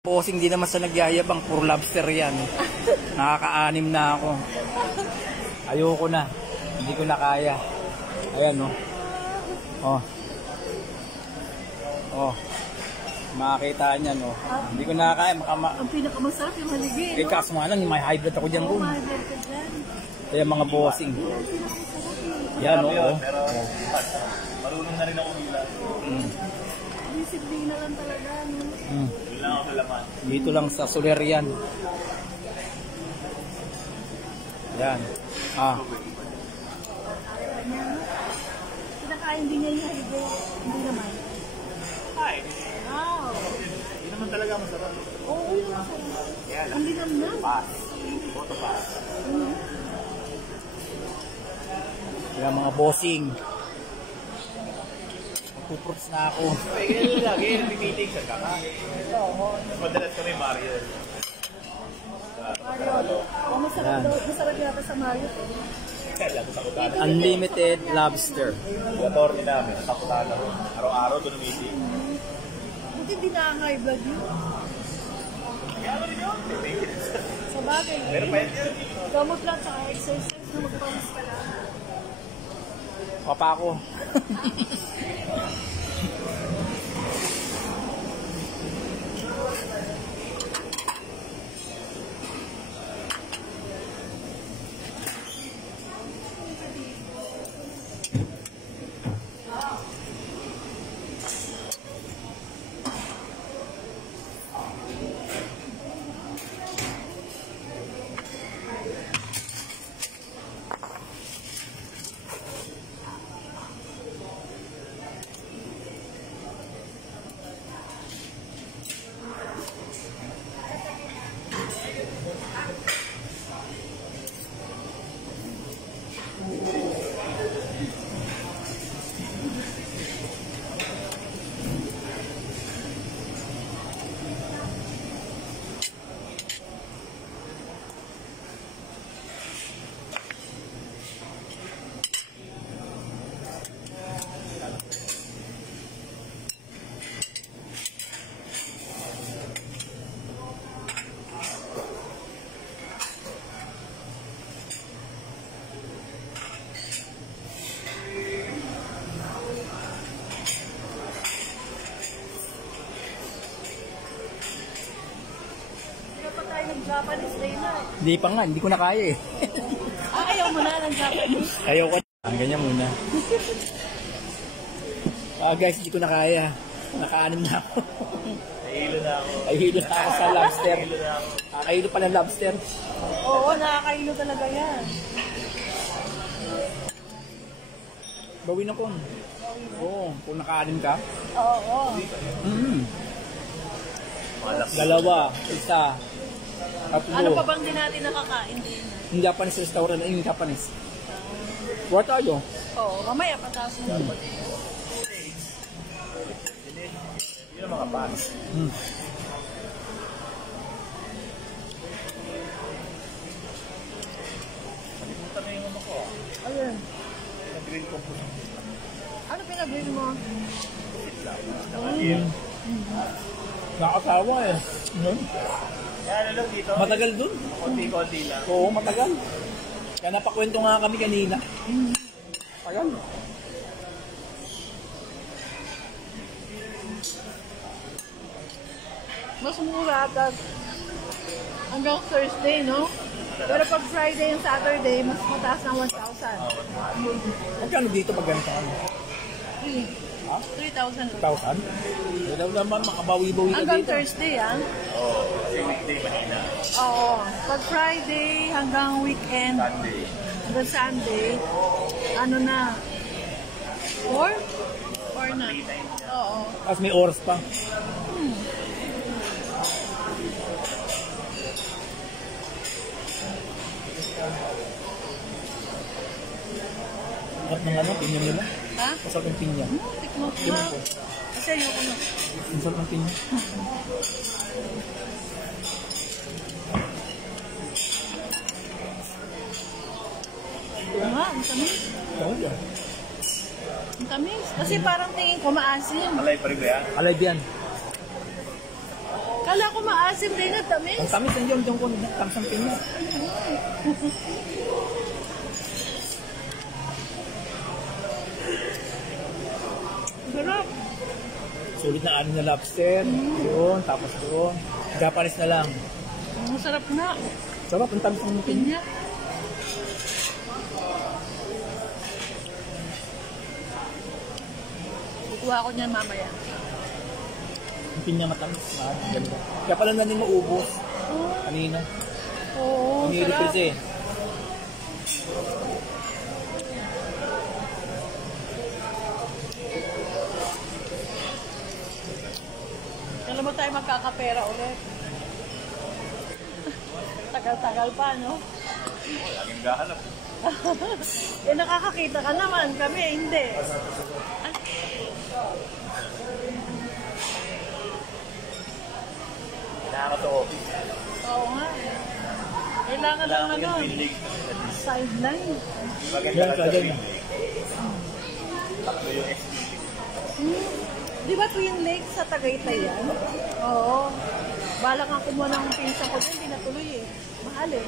Bossing, di naman sa nagyayabang, puro lobster yan. Nakaka-anim na ako. Ayoko na. Hindi ko na kaya. Ayan, no. Oh. Oh. Makakita niya, no. Hindi ko na kaya. Ang pinakamasarap yung haligi, no? Eh, kaso nga lang, may high blood ako dyan, Oo, high blood ka dyan. Kaya mga bossing. Yan, no. Oh. Pero marunong na rin ako hila. Disiplina lang talaga, no? Lang ako laman. Dito lang sa Soler yan. Yan. Ah. Kinakain din niya yung haligi. Hindi naman. Ay, Wow. hindi naman talaga masarap. Oo, yung masarap. Hindi naman. Pass. Boto pass. Yan mga bossing. Magpuprots na ako. Ay, ganyan lagi. Meeting sa kakain. Madalas kami Mario. Mario. Oh, masarap daw. Masarap yata sa Mario. Kaya lang, takutan. Unlimited lobster. Yung attorney namin, takutan ako. Araw-araw doon meeting. Buti hindi na-high blood yun. Kaya ano rin yun? Sa bagay. Pero pwede yun. Gamot lang sa exercise na magpamas ka lang. Papa ako. Japanese day na. Hindi pa nga, hindi ko na kaya eh. Ayaw mo na ng Japanese. Ayaw ko na. Ganyan muna. Guys, hindi ko na kaya. Nakaanim na ako. Nahihilo na ako. Nahihilo na ako sa lobster. Nahihilo na ako. Nakahilo pa ng lobster. Oo, nakakahilo talaga yan. Bawin ako. Oo, kung nakaanim ka. Oo. Dalawa, isa. Tatlo. Ano pa bang din natin nakakain din? Yung Japanese restaurant, yung Japanese. What tayo? Oo, mamaya pataas mo. Yun ang mga pass. Nalimutan na yung ano ko. Ayun. Nag-grill ko po. Ano pinag-grill mo? Nakakasawa eh. Kaya ano lang dito? Matagal dun. Konti-konti lang. Oo, matagal. Kaya napakwento nga kami kanina. Tagal. Mas mura agad. Hanggang Thursday, no? Pero pag Friday and Saturday, mas mataas ng 1,000. Magkano dito pag ganito kami? 3,000. 1,000? Wala naman, makabawi-bawi ka Hanggang dito. Thursday, ah? Oo. Kasi weekday mahina. Oo. Pag Friday hanggang weekend, Sunday. hanggang Sunday, ano na? 4? 4 na. Oo. Tapos may oras pa. At ng ano, pinya nila. Ha? Masarap yung pinya. Tikmo ko nga. Kasi ayoko na. Masarap ng pinya. Oo nga, ang tamis. Oo yan. Ang tamis. Kasi parang tingin ko maasim. Malay pa rin ba yan? Alive yan. Kala Akala ko maasim din at tamis. Ang tamis ang yung ko, tamis ang pinya. Sarap. Sulit na ano na lobster. Doon, tapos doon. Japanese na lang. Ang sarap na. Sarap, ang tamis ang pinya. Pinya. Kukuha ko niyan mamaya. Ang pinya matamis. Ganda. Kaya pala na din maubos. Kanina. Oo, Ang hirap sarap. kasi. Kailan mo tayo magkakapera ulit? Tagal-tagal pa, no? Laging gahanap. Eh, nakakakita ka naman. Kami, hindi. Kailangan sa office. Oo nga. Kailangan lang Kailangan ano, yung building. sideline. Maganda Yan, ka sa kaya building. na. Tatlo yung ex. Di ba Twin Lake sa Tagaytay yan? Oo. Bala nga kumuha ng pinsa ko din, hindi natuloy eh. Mahal eh.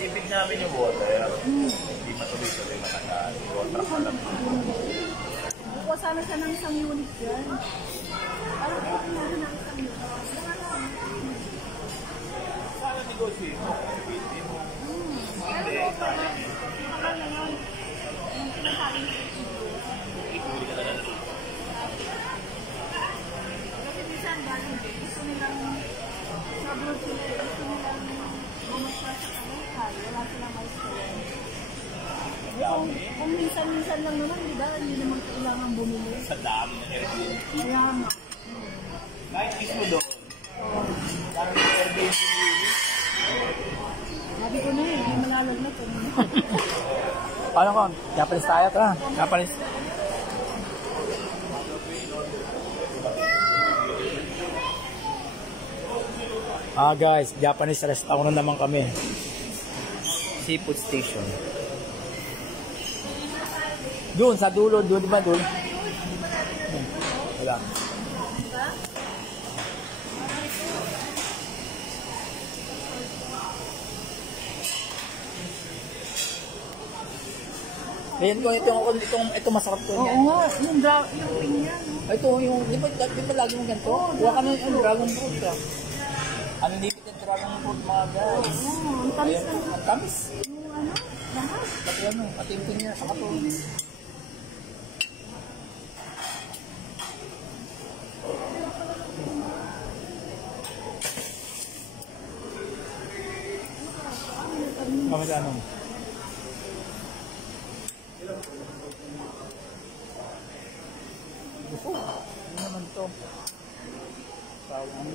Ibig namin yung water. Hindi matuloy-tuloy matagal. Contract na lang. Kukuha sana siya ng isang unit yan. Parang kukuha na ng isang unit. Sana negotiate mo. Pwede mo. Hindi. Mahal na yun. Yung sinasabi niya. Ipuli ka na lang. Kasi minsan galing, gusto nilang sa abroad sila, gusto nilang bumasya sa Tagaytay, wala silang mais ko yan. Kung minsan-minsan lang naman, di ba, hindi naman kailangan bumili. Sa dami ng Airbnb. Kaya nga. Kahit mismo doon. Parang yung Airbnb. Sabi ko na eh, hindi malalagnat. Paano ko? Japanese tayo ito. Japanese. Guys, Japanese restaurant naman kami. Seafood station. Doon, sa dulo, doon, di ba doon? Wala. Ayan ko, ito masarap to. Oo nga, yung pinya. Ito, yung, di ba lagi mong ganito? Huwag ka na yung dragon fruit ka. Unlimited dragon fruit mga guys. Oo, ang tamis Ayan, ng ang tamis. yung ano, lahat. Pati ano, pati yung pinya, saka to. Mamaya ano? Gusto, ano naman to? Sawang.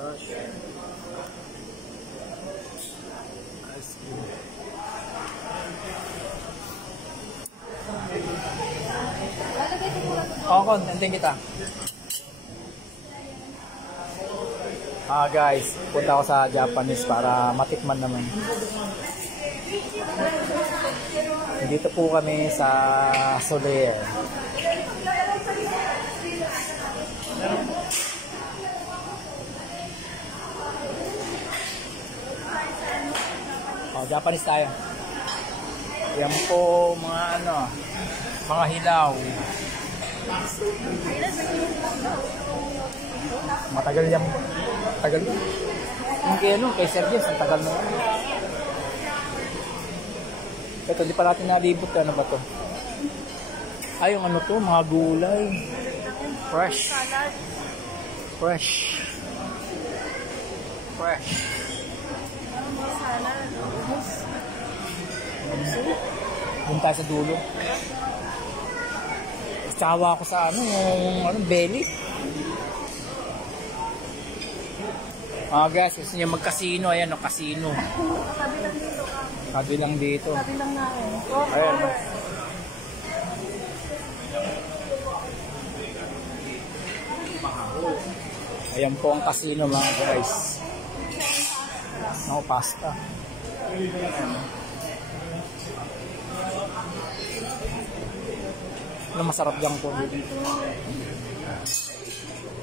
Gosh. Ice cream. Oo, nandiyan kita. Guys, punta ako sa Japanese para matikman naman. Dito po kami sa Soler. Japanese tayo. Yan po mga ano, mga hilaw. Matagal yan. Tagal yun. Yung kay ano, kay Sergio, ang tagal na. Ito, di pa natin nalibot. Ano ba to? Ay, yung ano to, mga gulay. Fresh. Fresh. Fresh. Doon tayo sa dulo. Tsawa ako sa ano, yung belly. Guys, gusto niya mag-casino. Ayan, casino. Tabi lang dito. Tabi lang na Ayan. Ayan po ang casino mga guys. Pasta. na masarap lang po.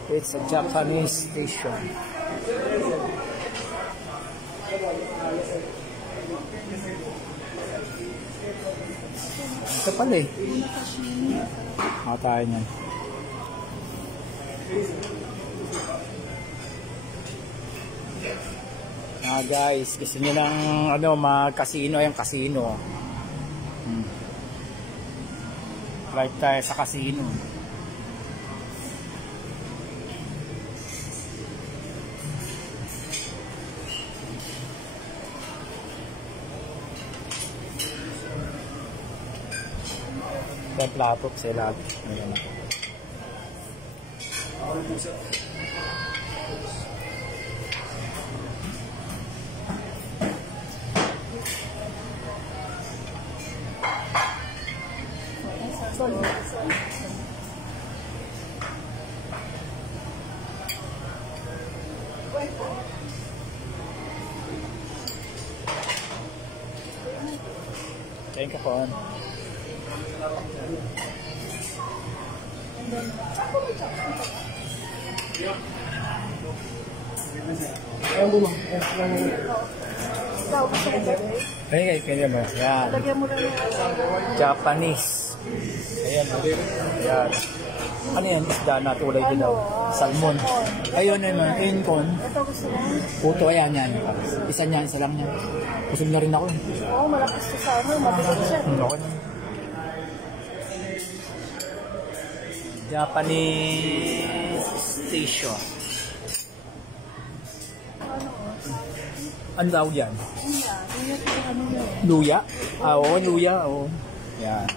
It's a Japanese station. Ito pala eh. Tayo niyan. Guys, gusto niyo ng ano, mag-casino, yung casino. Right tayo sa casino. Yung plato sa ilalim. Ayan ako. Thank you, Juan. Ay, kaya ba? Yan. Japanese. Ayan. Ayan. Ano yan? Isda na tulay din daw. Salmon. Ayun naman. Incon. Puto. Ayan yan. Isa niyan. Isa lang niyan. Kusog na rin ako. Oo, malakas to sa ano. Mabigat siya. Okay. Japanese station. Ano daw yan? Luya? Oo, luya. Oo. Yan.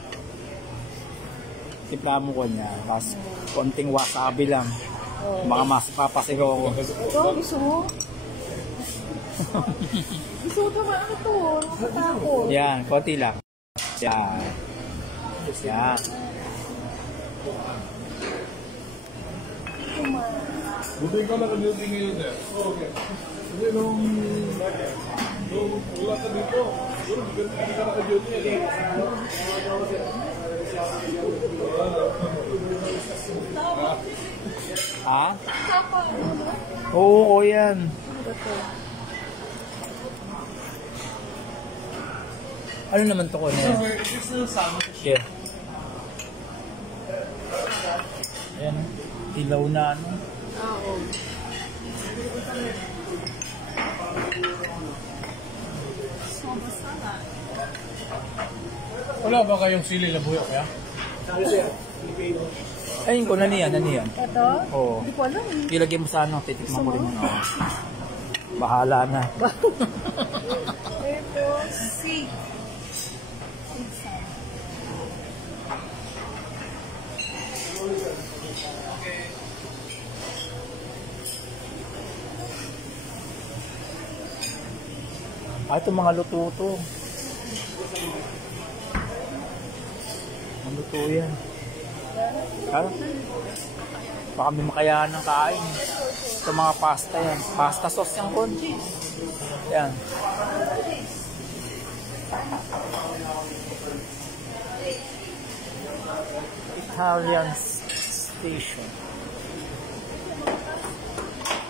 Tipla mo ko niya. Tapos, konting wasabi lang. Baka mas papasigaw ako. Ito, gusto mo? Gusto mo ito ba? Ano ito? Nakatakot. Yan, konti lang. Yan. Yan. Buti ka lang duty ngayon eh. Okay. Kasi nung wala ka dito, hindi ka naka-duty eh. Ha? Oo, yan. Ano naman to ko na yan? Yeah. Ayan. Ilaw na ano. Oo. Wala ba kayong sili na buyo kaya? Ayun ko, naniyan, naniyan. Ito? Oo. Hindi ko alam. Ilagay mo sa ano, titikman mo rin. Oo. Bahala na. Ito, si. Ito mga luto to. Ang luto yan. Baka may makayanan ng kain. Ito mga pasta yan. Pasta sauce yung konti. Yan. Italian station.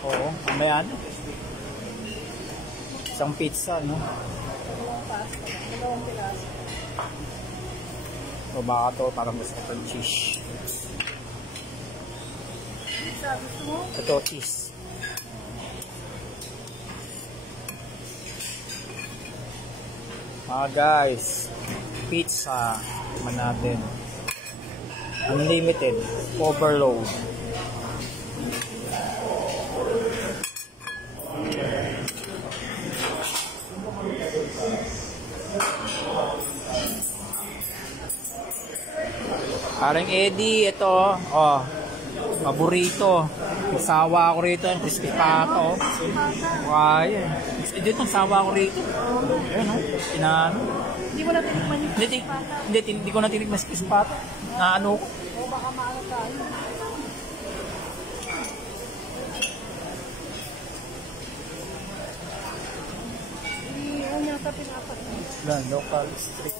Oo, mamaya ano? Isang pizza, no? Dalawang piraso. O baka to, parang gusto ko ng cheese. Sabi mo? Ito, cheese. Guys, pizza man natin. Unlimited, overload. Parang Eddie, ito, oh, paborito. Sawa ako rito, yung crispy pato. Kaya. Dito, sawa ako rito. Ayun, no? Pinano. Hindi mo na tinikman yung Hindi ko na tinikman yung crispy pato. Na ano ko. o baka maano tayo. Ano yata pinapat na. Yan, local street.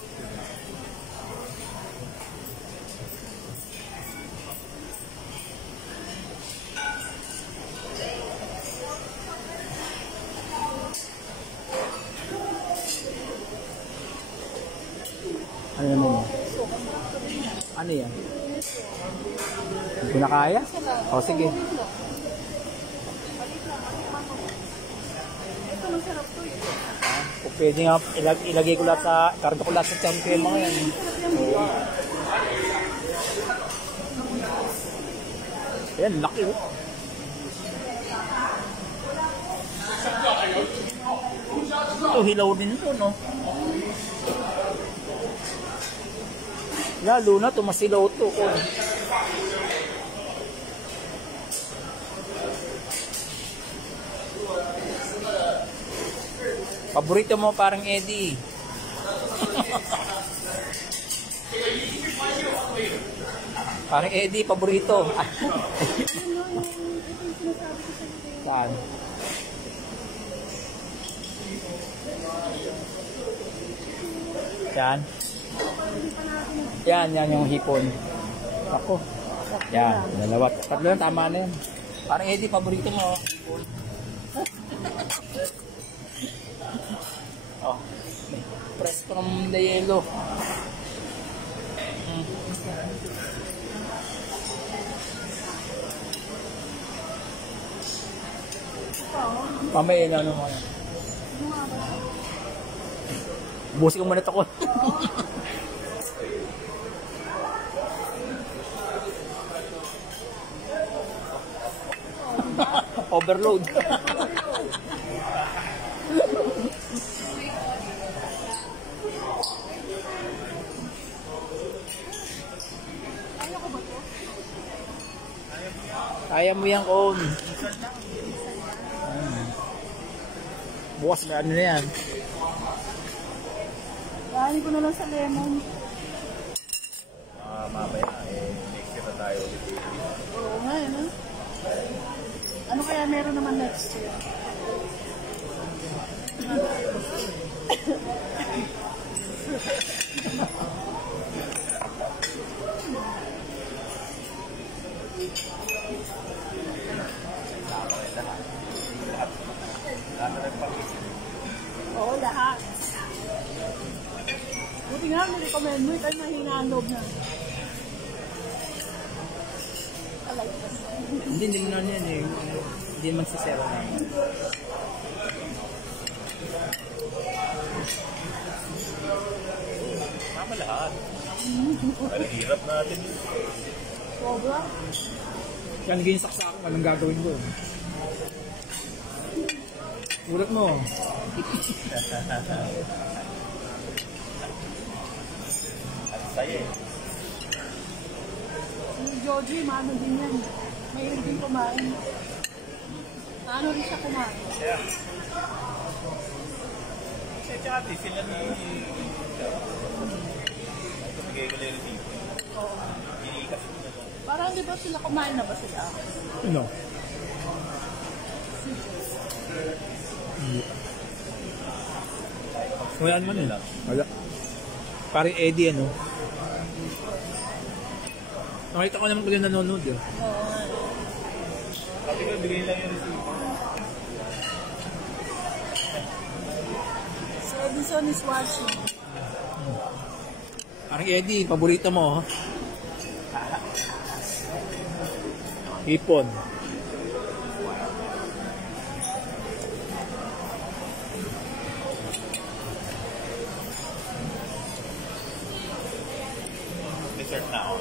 ano yan? Hindi ko na kaya? O, sige. Ito, masarap to eh. Kung pwede nga, ilagay ko lahat sa, karga ko lahat sa tiyan ko yung mga yan. Oo. Ayan, laki oh. Ito, hilaw din ito, no? Lalo na, tumasilaw ito. Oh. Paborito mo parang Eddie. Parang Eddie, paborito. Saan? Yan. Yan yung hipon. Ako. Yan, dalawa. Tatlo lang, tama na yan. Parang Eddie, paborito mo. Hipon. Oh, press from the yellow. Mamaya na ano mo. Busin ko muna ito ko. Overload. Kaya mo yan, Kon. Bukas na ano na yan. Dahil ko na lang sa lemon. Mamaya, next year na tayo ulit. Oo nga, ano? Ano kaya meron naman next year? Oo, lahat. Buti nga, nirecommend mo, ikaw mahina ang loob na. Hindi mo na yan eh. Hindi man si Sarah na. Tama lahat. Pero hirap natin yun. Sobra. Yan, naging saksa ako. Anong gagawin ko? Ulat mo. Ang saya eh. Si Joji, maano din yan. Mayroon din kumain. Ano rin siya kumain? Kaya. Kasi tsaka sila ni... Tumigay ko lang yung receipt. Oo. Iniikas ko na lang. Parang di ba sila kumain na ba sila? Ano? Wala naman eh. Wala. Parang Eddie ano. Nakita ko naman kung yung nanonood eh. Oo nga. Sabi ko, bigay lang yung receipt. Si Edison is watching. Parang Eddie, paborito mo. Hipon. Dessert na ako.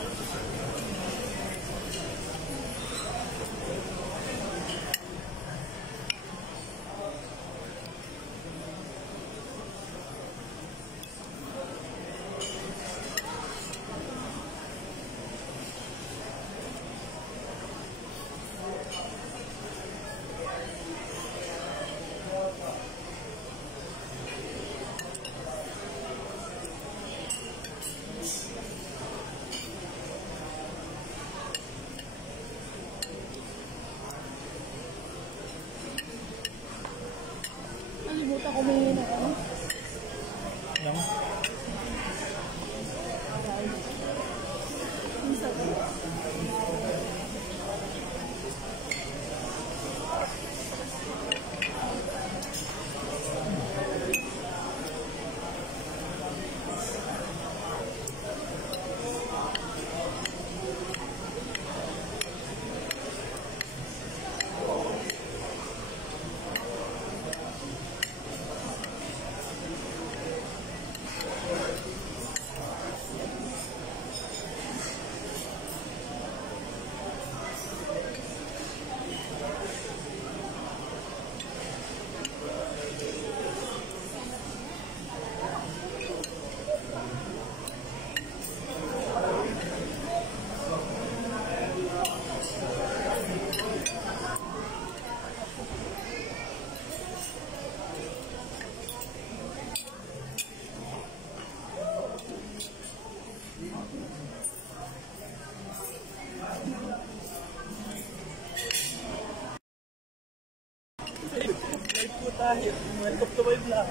tayo. Welcome to my vlog.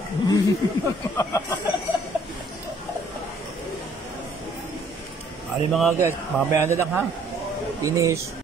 Ano mga guys, mamaya na lang ha. Finish.